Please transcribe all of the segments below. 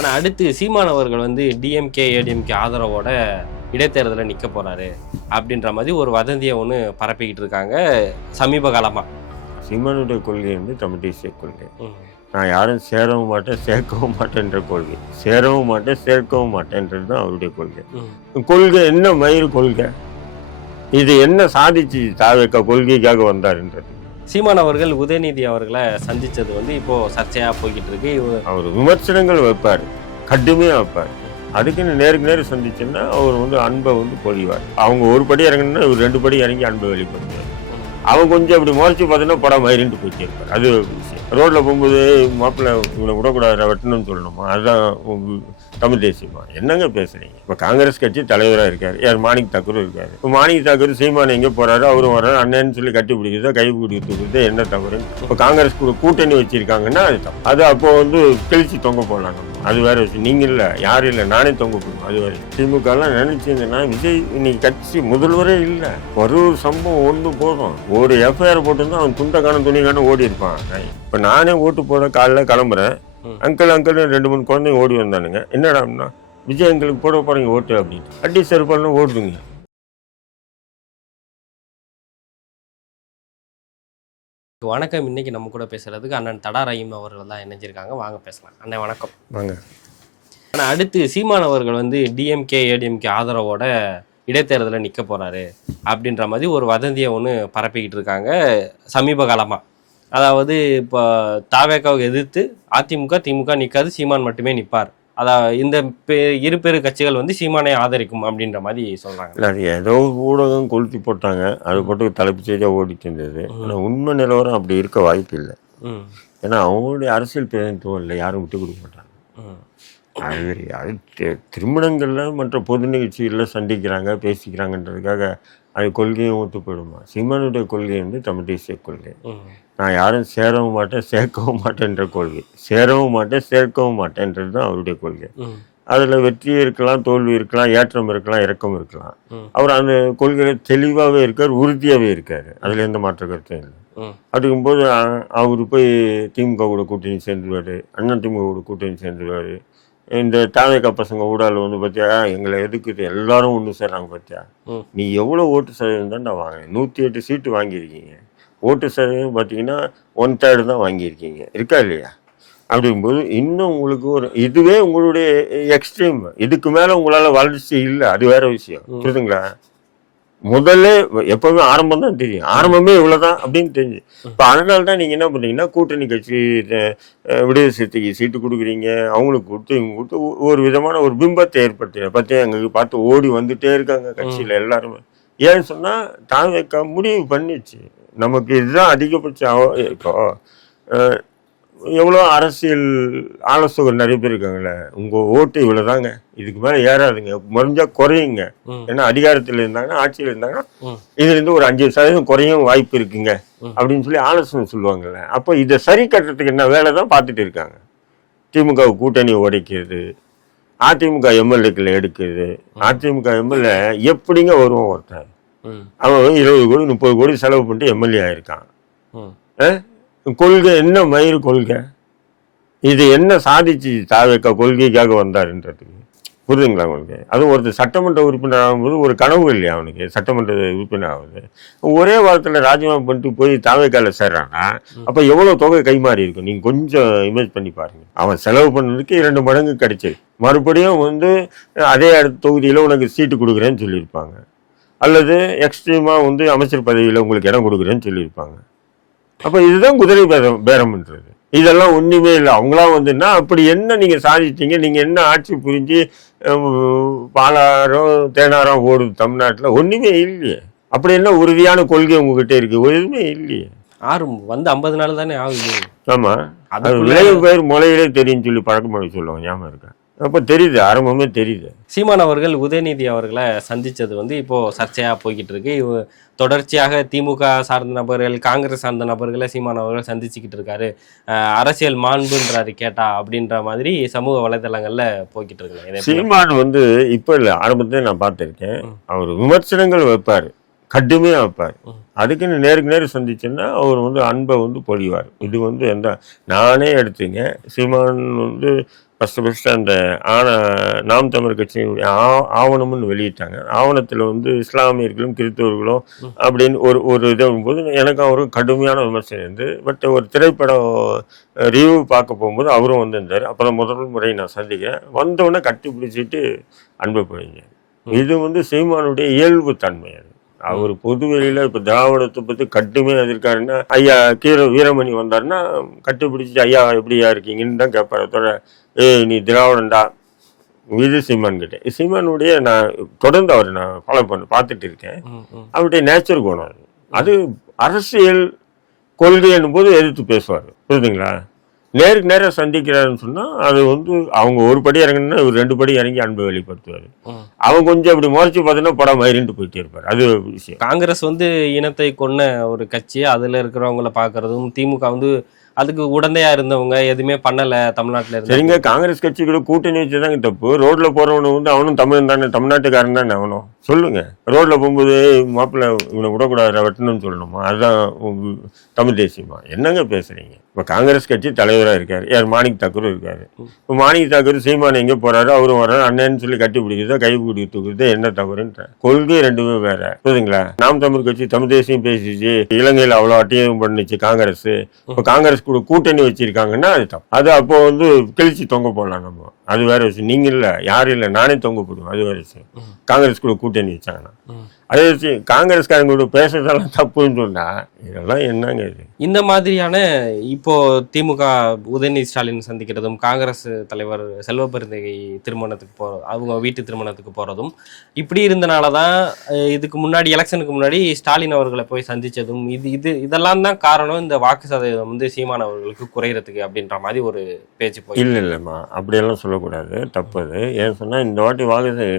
ஆனால் அடுத்து சீமான் அவர்கள் வந்து டிஎம்கே ஏடிஎம்கே ஆதரவோட இடைத்தேர்தலில் நிற்க போகிறாரு அப்படின்ற மாதிரி ஒரு வதந்தியை ஒன்று பரப்பிக்கிட்டு இருக்காங்க சமீப காலமாக. சீமானுடைய கொள்கை வந்து தமிழ் தேசிய கொள்கை. நான் யாரும் சேரவும் மாட்டேன் சேர்க்கவும் மாட்டேன்ற கொள்கை. சேரவும் மாட்டேன் சேர்க்கவும் மாட்டேன்றது தான் அவருடைய கொள்கை. கொள்கை என்ன மயிறு கொள்கை, இது என்ன சாதிச்சு தாவேக்க கொள்கைக்காக வந்தாருன்றது. சீமான் அவர்கள் உதயநிதி அவர்களை சந்திச்சது வந்து இப்போ சர்ச்சையாக போய்கிட்டு இருக்கு. அவர் விமர்சனங்கள் வைப்பார், கடுமையாக வைப்பார். அதுக்குன்னு நேருக்கு நேரம் சந்திச்சுன்னா அவர் வந்து அன்பை வந்து பொழிவார். அவங்க ஒரு படி இறங்கினா இவர் 2 படி இறங்கி அன்பை வெளிப்படுத்துவார். அவன் கொஞ்சம் அப்படி முறைச்சி பார்த்தீங்கன்னா படம் மயிரின்ட்டு போயிட்டே இருப்பார். அது விஷயம். ரோட்டில் போகும்போது மாப்பிள்ளை இவனை விடக்கூடாது வெட்டணும்னு சொல்லணுமா, அதுதான் தமிழ் தேசியமா? என்னங்க பேசுறீங்க? இப்போ காங்கிரஸ் கட்சி தலைவராக இருக்காரு, யார் மாணிக் தாக்கூர் இருக்காரு. இப்போ மாணிக் தாக்கூர் சீமான் எங்கே போறாரு, அவரும் வர்றாரு, அண்ணன்னு சொல்லி கட்டி பிடிக்கிறதோ கை பிடிக்கிறது என்ன தவறு? இப்போ காங்கிரஸ் கூட கூட்டணி வச்சிருக்காங்கன்னா அது தப்பு. அது அப்போ வந்து கிழிச்சு தொங்க போடலாம். அது வேற விஷயம். நீங்க இல்லை, யாரும் இல்லை, நானே தொங்க போடுவோம். அது வேற. திமுக எல்லாம் நினைச்சிருந்தேன்னா விஜய் இன்னைக்கு கட்சி முதல்வரே இல்லை. ஒரு சம்பவம் ஒன்று போதும், ஒரு எஃப்ஐஆர் போட்டுருந்தா அவன் துண்டை காணும் துணி காணும் ஓடி இருப்பான். இப்போ நானே ஓட்டு போட காலைல கிளம்புறேன், அங்கிள் 2-3 குழந்தைங்க ஓடி வந்தானுங்க. என்னடான்னா விஜய் எங்களுக்கு போட போறீங்க ஓட்டு அப்படின்னு அடி செருப்பாலும் ஓடுதுங்க. வணக்கம். இன்னைக்கு நம்ம கூட பேசுறதுக்கு அண்ணன் தடா ரஹீம் அவர்கள் தான் இணைஞ்சிருக்காங்க. வாங்க பேசலாம். அண்ணன் வணக்கம். வாங்க. ஆனால் அடுத்து சீமான் அவர்கள் வந்து டிஎம்கே ஏடிஎம்கே ஆதரவோட இடைத்தேர்தலில் நிற்க போகிறாரு அப்படின்ற மாதிரி ஒரு வதந்தியை ஒன்று பரப்பிக்கிட்டு இருக்காங்க சமீப காலமாக. அதாவது இப்போ தாவேக்காவை எதிர்த்து அதிமுக திமுக நிற்காது, சீமான் மட்டுமே நிற்பார். இந்த இரு பெரு கட்சிகள் வந்து சீமானை ஆதரிக்கும் அப்படின்ற மாதிரி சொல்கிறாங்க. இல்லை, அது ஏதோ ஊடகம் கொளுத்தி போட்டாங்க, அது போட்டு தலைப்பு செய்தியாக ஓடிட்டு இருந்தது. ஆனால் உண்மை நிலவரம் அப்படி இருக்க வாய்ப்பு இல்லை. ஏன்னா அவங்களுடைய அரசியல் பிரதிநிதித்துவம் இல்லை, யாரும் விட்டு கொடுக்க மாட்டாங்க. அது திருமணங்கள்ல மற்ற பொது நிகழ்ச்சிகளில் சந்திக்கிறாங்க, பேசிக்கிறாங்கன்றதுக்காக அது கொள்கையும் ஒத்து போயிடுமா? சீமானுடைய கொள்கை வந்து தமிழ் தேசிய கொள்கை. நான் யாரும் சேரவும் மாட்டேன் சேர்க்கவும் மாட்டேன்ற கொள்கை. சேரவும் மாட்டேன் சேர்க்கவும் மாட்டேன்றது தான் அவருடைய கொள்கை. அதில் வெற்றி இருக்கலாம், தோல்வி இருக்கலாம், ஏற்றம் இருக்கலாம், இறக்கம் இருக்கலாம். அவர் அந்த கொள்கையில தெளிவாகவே இருக்கார், உறுதியாகவே இருக்கார். அதில் எந்த மாற்ற கருத்தும் இல்லை. அப்படிங்கும்போது அவர் போய் திமுக கூட கூட்டணி சேர்ந்துருவார், அண்ணா திமுக கூட கூட்டணி சேர்ந்துருவார். இந்த தாவேக்கா பசங்க ஊடால வந்து பார்த்தியா எங்களை எதுக்குது எல்லாரும் ஒன்று சேர்றாங்க பார்த்தியா, நீ எவ்வளோ ஓட்டு சதவீதம் தான் நான் வாங்கினேன், 108 சீட்டு வாங்கியிருக்கீங்க. ஓட்டு சதவீதம் பார்த்தீங்கன்னா 1/3 தான் வாங்கியிருக்கீங்க, இருக்கா இல்லையா? அப்படிங்கும்போது இன்னும் உங்களுக்கு ஒரு இதுவே உங்களுடைய எக்ஸ்ட்ரீம். இதுக்கு மேலே உங்களால் வளர்ச்சி இல்லை, அது வேற விஷயம். புரியுதுங்களா? முதல்ல எப்பவுமே ஆரம்பம் தான் தெரியும், ஆரம்பமே இவ்வளோதான் அப்படின்னு தெரிஞ்சு. இப்போ அதனால தான் நீங்கள் என்ன பண்ணுறீங்கன்னா கூட்டணி கட்சி விடுதலை சிறுத்தைக்கு சீட்டு கொடுக்குறீங்க, அவங்களுக்கு கொடுத்து இவங்க கொடுத்து ஒரு விதமான ஒரு பிம்பத்தை ஏற்படுத்தி பார்த்தேன் எங்களுக்கு பார்த்து ஓடி வந்துட்டே இருக்காங்க கட்சியில் எல்லாருமே. ஏன்னு சொன்னால் தாவேக்கா முடிவு பண்ணிச்சு, நமக்கு இதுதான் அதிகபட்சம். இப்போ எவ்வளோ அரசியல் ஆலோசகர் நிறைய பேர் இருக்காங்களே, உங்கள் ஓட்டு இவ்வளோதாங்க, இதுக்கு மேலே ஏறாதுங்க, முடிஞ்சால் குறையுங்க. ஏன்னா அதிகாரத்தில் இருந்தாங்கன்னா ஆட்சியில் இருந்தாங்கன்னா இதுலேருந்து ஒரு 5% குறையும் வாய்ப்பு இருக்குங்க அப்படின்னு சொல்லி ஆலோசனை சொல்லுவாங்கல்ல. அப்போ இதை சரி கட்டுறதுக்கு என்ன வேலை தான் பார்த்துட்டு இருக்காங்க. திமுக கூட்டணியை உடைக்கிறது, அதிமுக எம்எல்ஏக்களை எடுக்கிறது. அதிமுக எம்எல்ஏ எப்படிங்க வருவான் ஒருத்தன், அவன் 20 கோடி 30 கோடி செலவு பண்ணிட்டு எம்எல்ஏ ஆயிருக்கான். கொள்கை என்ன மயிறு கொள்கை, இது என்ன சாதிச்சு தாவேக்கா கொள்கைக்காக வந்தாருன்றதுக்கு புரியுதுங்களா உங்களுக்கு? அதுவும் ஒருத்தர் சட்டமன்ற உறுப்பினர் ஆகும்போது ஒரு கனவு இல்லையா அவனுக்கு, சட்டமன்ற உறுப்பினர் ஆகுது. ஒரே வாரத்தில் ராஜினாமா பண்ணிட்டு போய் தாவேக்கால சேர்றான்னா அப்போ எவ்வளோ தொகை கைமாறி இருக்கும் நீங்கள் கொஞ்சம் இமேஜ் பண்ணி பாருங்க. அவன் செலவு பண்ணதுக்கு 2 மடங்கு கிடைச்சது. மறுபடியும் வந்து அதே அடுத்த தொகுதியில் உனக்கு சீட்டு கொடுக்குறேன்னு சொல்லியிருப்பாங்க, அல்லது எக்ஸ்ட்ரீமாக வந்து அமைச்சர் பதவியில் உங்களுக்கு இடம் கொடுக்குறேன்னு சொல்லியிருப்பாங்க. அப்போ இதுதான் குதிரை பேரம்ன்றது. இதெல்லாம் ஒன்றுமே இல்லை. அவங்களாம் வந்துன்னா அப்படி என்ன நீங்கள் சாதிச்சிங்க, நீங்கள் என்ன ஆட்சி புரிஞ்சு பாலாரோ தேனாரோ ஓடுது தமிழ்நாட்டில், ஒன்றுமே இல்லையே. அப்படி என்ன உறுதியான கொள்கை உங்ககிட்ட இருக்குது? எதுவுமே இல்லையே. வந்து 50 நாள் தானே ஆகுது. ஆமாம், அது விளைவு பேர் முளையிலே தெரியும்னு சொல்லி பழக்கமாக சொல்லுவாங்க, ஞாபகம் இருக்கா? அப்போ தெரியுது, ஆரம்பமே தெரியுது. சீமான் அவர்கள் உதயநிதி அவர்களை சந்தித்தது வந்து இப்போது சர்ச்சையாக போய்கிட்டு இருக்கு. தொடர்ச்சியாக திமுக சார்ந்த நபர்கள், காங்கிரஸ் சார்ந்த நபர்களை சீமான் அவர்கள் சந்திச்சுக்கிட்டு இருக்காரு. அரசியல் மாண்புன்றாரு கேட்டா அப்படின்ற மாதிரி சமூக வலைதளங்கள்ல போய்கிட்டு இருக்கு. சீமான் வந்து இப்போ இல்லை, ஆரம்பத்திலே நான் பார்த்துருக்கேன். அவர் விமர்சனங்கள் வைப்பார், கடுமையாக வைப்பார். அதுக்குன்னு நேருக்கு நேரம் சந்திச்சுன்னா அவர் வந்து அன்பை வந்து பொழிவார். இது வந்து எந்த நானே எடுத்துங்க, சீமான் வந்து ஃபஸ்ட்டு அந்த நாம் தமிழர் கட்சியினுடைய ஆவணம்னு வெளியிட்டாங்க. ஆவணத்தில் வந்து இஸ்லாமியர்களும் கிறிஸ்தவர்களும் அப்படின்னு ஒரு இதை வரும்போது எனக்கு அவரும் கடுமையான விமர்சனம் இருந்து. பட் ஒரு திரைப்படம் ரிவ்யூ பார்க்க போகும்போது அவரும் வந்திருந்தார். அப்போ தான் முதல் முறை நான் சந்திக்கிறேன். வந்தவுடனே கட்டி பிடிச்சிட்டு அன்பு போயிங்க. இது வந்து சீமானுடைய இயல்பு தன்மை. அது அவர் பொதுவெளியில் இப்போ திராவிடத்தை பற்றி கடுமையாக எதிர்க்காருன்னா, ஐயா வீரமணி வந்தாருன்னா கட்டுப்பிடிச்சிட்டு ஐயா எப்படியா இருக்கீங்கன்னு தான் கேட்பாரு. தவிர நீ திராவிடண்டா இது சீமான் கிட்டே. சீமானுடைய நான் தொடர்ந்து அவரை நான் ஃபாலோ பார்த்துட்டு இருக்கேன். அவருடைய நேச்சர் குணம் அது அரசியல் கொள்கை என்னும்போது எதிர்த்து பேசுவார். புரியுதுங்களா? நேருக்கு நேரம் சந்திக்கிறாருன்னு சொன்னால் அது வந்து அவங்க ஒரு படி இறங்கினா ஒரு 2 படி இறங்கி அன்பை வெளிப்படுத்துவார். அவங்க கொஞ்சம் அப்படி முறைச்சி பார்த்தீங்கன்னா படம் மயிரின்ட்டு போயிட்டே இருப்பார். அது விஷயம். காங்கிரஸ் வந்து இனத்தை கொன்ன ஒரு கட்சி, அதில் இருக்கிறவங்கள பார்க்கறதும், திமுக வந்து அதுக்கு உடந்தையா இருந்தவங்க எதுவுமே பண்ணல தமிழ்நாட்டில் இருந்து. சரிங்க, காங்கிரஸ் கட்சி கூட கூட்டணி வச்சுதாங்க தப்பு. ரோட்ல போறவனு வந்து அவனும் தமிழன் தானே, தமிழ்நாட்டுக்காரன் தானே அவனும். சொல்லுங்க, ரோட்ல போகும்போது மாப்பிள்ளை இவனை விடக்கூடாது வெட்டணும்னு சொல்லணுமா? அதுதான் தமிழ் தேசியமா? என்னங்க பேசுறீங்க? இப்போ காங்கிரஸ் கட்சி தலைவராக இருக்காரு, யார் மாணிக் தாக்கூர் இருக்காரு. இப்போ மாணிக் தாக்கூர் சீமான் எங்கே போறாரு, அவரும் வர்றாரு, அண்ணன்னு சொல்லி கட்டி பிடிக்கிறதா கை பிடி தூக்குறது என்ன தவறுன்ற கொள்கை ரெண்டுமே வேற. புரியுதுங்களா? நாம் தமிழ் கட்சி தமிழ் தேசியம் பேசிச்சு, இலங்கையில் அவ்வளோ அட்டியம் பண்ணிச்சு காங்கிரஸ். இப்போ காங்கிரஸ் கூட கூட்டணி வச்சிருக்காங்கன்னா அது தப்பு. அது அப்போ வந்து கிழிச்சு தொங்க போடலாம் நம்ம, அது வேற விஷயம். நீங்க இல்லை, யாரும் இல்லை, நானே தொங்க போடுவேன், அது வேற விஷயம். காங்கிரஸ் கூட கூட்டணி வச்சாங்கன்னா அதே விஷயம். காங்கிரஸ்காரங்க கூட பேசுறதெல்லாம் தப்புன்னு சொன்னா இதெல்லாம் என்னங்க இது? இந்த மாதிரியான இப்போ திமுக உதயநிதி ஸ்டாலின் சந்திக்கிறதும், காங்கிரஸ் தலைவர் செல்வ பெருந்தகை திருமணத்துக்கு அவங்க வீட்டு திருமணத்துக்கு போறதும் இப்படி இருந்தனால தான் இதுக்கு முன்னாடி எலெக்ஷனுக்கு முன்னாடி ஸ்டாலின் அவர்களை போய் சந்திச்சதும் இதெல்லாம் தான் காரணம் இந்த வாக்கு சதவீதம் வந்து சீமான் அவர்களுக்கு குறையறதுக்கு அப்படின்ற மாதிரி ஒரு பேச்சு போய். இல்லைம்மா, அப்படியெல்லாம் சொல்லக்கூடாது, தப்பு அது. ஏன்னு சொன்னா இந்த வாட்டி வாக்கு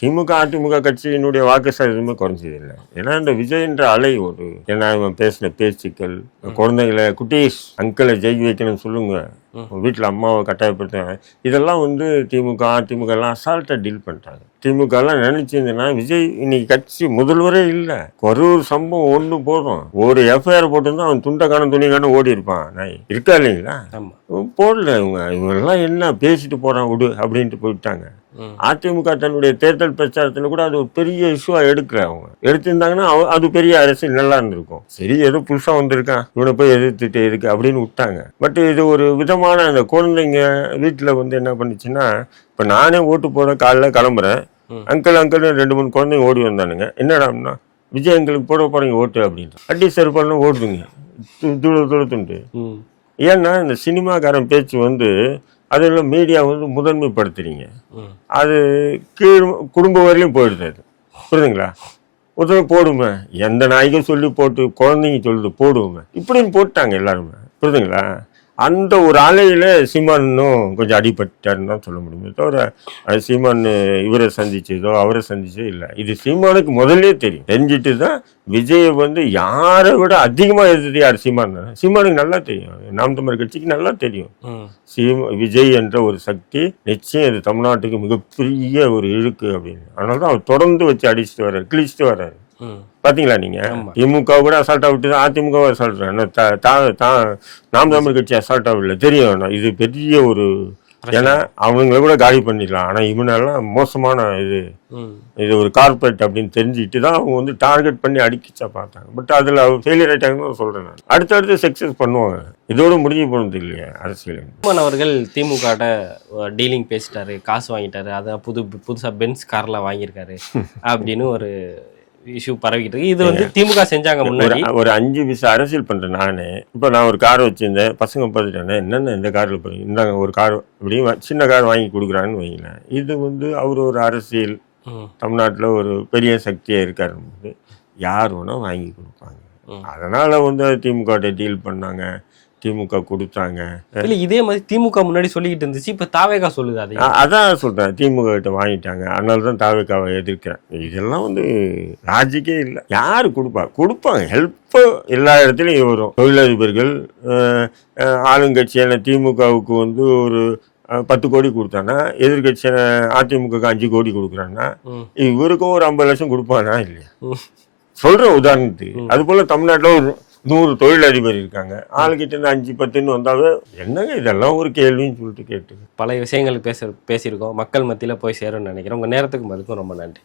திமுக அதிமுக கட்சியினுடைய வாக்கு சதவீதமே குறைஞ்சது இல்லை. ஏன்னா இந்த விஜய்ன்ற அலை ஒரு ஏன்னா இவன் பேசின பேச்சுக்கள், குழந்தைகளை குட்டீஸ் அங்கிளை ஜெயிக்க வைக்கணும்னு சொல்லுங்க, வீட்டில் அம்மாவை கட்டாயப்படுத்த, இதெல்லாம் வந்து திமுக அதிமுக எல்லாம் அசால்ட்டாக டீல் பண்ணிட்டாங்க. திமுக எல்லாம் நினைச்சிருந்தேன்னா விஜய் இன்னைக்கு கட்சி முதல்வரே இல்லை. ஒரு சம்பவம் ஒன்று போதும், ஒரு எஃப்ஐஆர் போட்டிருந்தா அவன் துண்டை காணும் துணி காணும் ஓடி இருப்பான். நான் இருக்கா இல்லைங்களா? போடல. இவங்கெல்லாம் என்ன பேசிட்டு போறான் விடு அப்படின்ட்டு போயிட்டாங்க. அதிமுக தன்னுடைய தேர்தல் பிரச்சாரத்தில் கூட அது ஒரு பெரிய இஷ்யூவா எடுக்கல. அவங்க எடுத்திருந்தாங்கன்னா அது பெரிய அரசியல் நல்லா இருந்திருக்கும். சரி, ஏதோ புதுசா வந்திருக்கான், இவனை போய் எதிர்த்துட்டு இருக்கு அப்படின்னு விட்டாங்க. பட் இது ஒரு விதமான அந்த குழந்தைங்க வீட்டில் வந்து என்ன பண்ணுச்சுன்னா, இப்போ நானே ஓட்டு போட காலைல கிளம்புறேன், அங்கிள் 2-3 குழந்தைங்க ஓடி வந்தானுங்க. என்னடான்னா விஜய் எங்களுக்கு போட போறீங்க ஓட்டு அப்படின்னு அடி செருப்பாலும் ஓடுதுங்க துண்டு. ஏன்னா இந்த சினிமாக்காரன் பேச்சு வந்து அதெல்லாம் மீடியா வந்து முதன்மைப்படுத்துறீங்க, அது குடும்ப வரையிலும் போயிடுது. அது புரியுதுங்களா? ஒருத்தர் போடுமே, எந்த நாய்க்கும் சொல்லி போட்டு குழந்தைங்க சொல்லுது போடுவோமே இப்படின்னு போட்டாங்க எல்லாருமே. புரியுதுங்களா? அந்த ஒரு அலையில சீமானும் கொஞ்சம் அடிபட்டாருன்னு தான் சொல்ல முடியுமே தவிர அது சீமான் இவரை சந்திச்சதோ அவரை சந்திச்சதோ இல்லை. இது சீமானுக்கு முதல்ல தெரியும். தெரிஞ்சிட்டு தான் விஜயை வந்து யாரை விட அதிகமாக எதிர்த்து யார் சீமான் தானே. சீமானுக்கு நல்லா தெரியும், நாம் தமிழர் கட்சிக்கு நல்லா தெரியும் விஜய் என்ற ஒரு சக்தி நிச்சயம் இது தமிழ்நாட்டுக்கு மிகப்பெரிய ஒரு இழுக்கு அப்படின்னு. அதனால தான் அவர் தொடர்ந்து வச்சு அடிச்சுட்டு வர்றாரு, கிழிச்சிட்டு வர்றாரு. பாத்தீங்களா? நீங்க திமுக கூட அசால்ட்டா விட்டு அதிமுக அசால்ட்டா, நாம் தமிழ் கட்சி அசால்ட்டா விடல. தெரியும் இது பெரிய ஒரு, ஏன்னா அவங்கள கூட காலி பண்ணிடலாம். ஆனா இவனெல்லாம் மோசமான இது ஒரு கார்பரேட் அப்படின்னு தெரிஞ்சுக்கிட்டு தான் அவங்க வந்து டார்கெட் பண்ணி அடிக்கிச்சா பார்த்தாங்க. பட் அதுல ஃபெயிலியர் ஆயிட்டாங்கன்னு சொல்றேன் நான். அடுத்தடுத்து சக்சஸ் பண்ணுவாங்க, இதோட முடிஞ்சு போனது இல்லையா அரசியல். சீமான் அவர்கள் திமுக டீலிங் பேசிட்டாரு, காசு வாங்கிட்டாரு, அதை புதுசா பென்ஸ் கார்ல வாங்கியிருக்காரு அப்படின்னு ஒரு இஷ்யூ பரவிக்கிட்டு இருக்கு. இது வந்து திமுக செஞ்சாங்க முன்னாடி. ஒரு 5 பைசா அரசியல் பண்றேன் நானு. இப்போ நான் ஒரு கார் வச்சிருந்தேன், பசங்க பார்த்துட்டேன், என்னென்ன இந்த காரில் போய் இந்தாங்க ஒரு கார் அப்படி சின்ன கார் வாங்கி கொடுக்குறான்னு வைங்களேன். இது வந்து அவர் ஒரு அரசியல் தமிழ்நாட்டில் ஒரு பெரிய சக்தியாக இருக்காரு, யார் வேணா வாங்கி கொடுப்பாங்க. அதனால வந்து திமுக டீல் பண்ணாங்க, திமுக கொடுத்தாங்க. இல்ல இதே மாதிரி திமுக முன்னாடி சொல்லிக்கிட்டு இருந்துச்சு, இப்ப தாவேகா சொல்லுது. அதான் சொல்றேன், திமுக கிட்ட வாங்கிட்டாங்க, அதனால தான் தாவேகாவை எதிர்க்கிறேன். இதெல்லாம் வந்து லாஜிக்கே இல்லை. யாரு கொடுப்பாங்க ஹெல்ப் எல்லா இடத்துலையும் வரும். தொழிலதிபர்கள் ஆளுங்கட்சியான திமுகவுக்கு வந்து ஒரு 10 கோடி கொடுத்தானா, எதிர்கட்சியான அதிமுக 5 கோடி கொடுக்குறான்னா இவருக்கும் ஒரு 50 லட்சம் கொடுப்பானா இல்லையா? சொல்ற உதாரணத்துக்கு. அது போல தமிழ்நாட்டில் ஒரு 100 தொழிலதிபர் இருக்காங்க. ஆளுகிட்ட இருந்து 5 10ன்னு வந்தாவே என்னங்க இதெல்லாம் ஒரு கேள்வின்னு சொல்லிட்டு கேட்டு பல விஷயங்கள் பேசியிருக்கோம். மக்கள் மத்தியில் போய் சேரும்னு நினைக்கிறேன். உங்கள் நேரத்துக்கு மதிக்கும் ரொம்ப நன்றி.